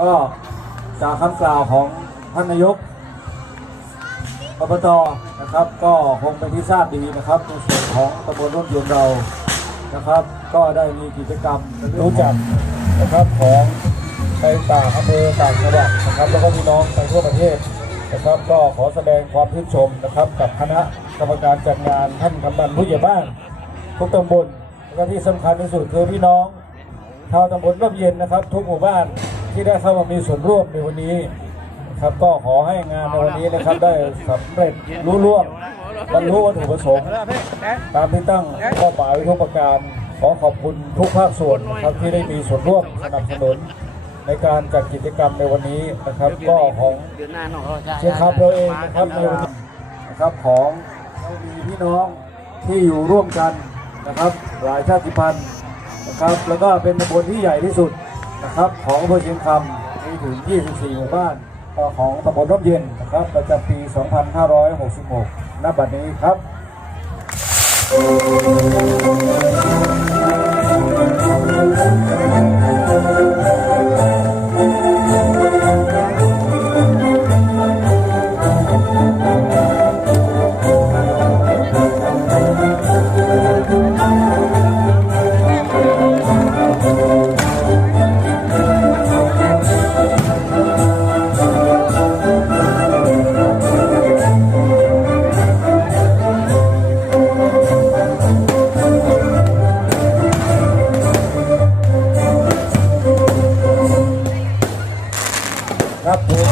ก็จากคำกล่าวของท่านนายกอบตนะครับ ก็คงเป็นที่ทราบดีนะครับในส่วนของตำบลร่มเย็นเรานะครับ ก็ได้มีกิจกรรมรู้จักนะครับของไปต่างอำเภอต่างจังหวัดนะครับ แล้วก็พี่น้องไปทั่วประเทศนะครับ ก็ขอแสดงความชื่นชมนะครับ กับคณะกรรมการจัดงานท่านกำนันผู้ใหญ่บ้านทุกตำบลแล้วก็ที่สำคัญที่สุดคือพี่น้องชาวตำบลร่มเย็นนะครับ ทุกหมู่บ้าน ที่ได้เข้ามามีส่วนร่วมในวันนี้นะครับก็ขอให้งานในวันนี้นะครับได้สำเร็จรุ่ล่วงบรรลุวัตถุประสงค์ตามที่ตั้งเป้าหมายไว้ทุกประการขอขอบคุณทุกภาคส่วนนะครับที่ได้มีส่วนร่วมสนับสนุนในการจัดกิจกรรมในวันนี้นะครับ ก็ของเดือนหน้าเนาะเชียงคำเราเองนะครับในวันนี้นะครับของเรามีพี่น้องที่อยู่ร่วมกันนะครับ หลายชาติพันธุ์นะครับ แล้วก็เป็นตำบลที่ใหญ่ที่สุด นะครับของอำเภอเชียงคำมีถึง 24 หมู่บ้านของตำบลร่มเย็นนะครับประจำปี 2566 ณ บัดนี้ครับ ครับผม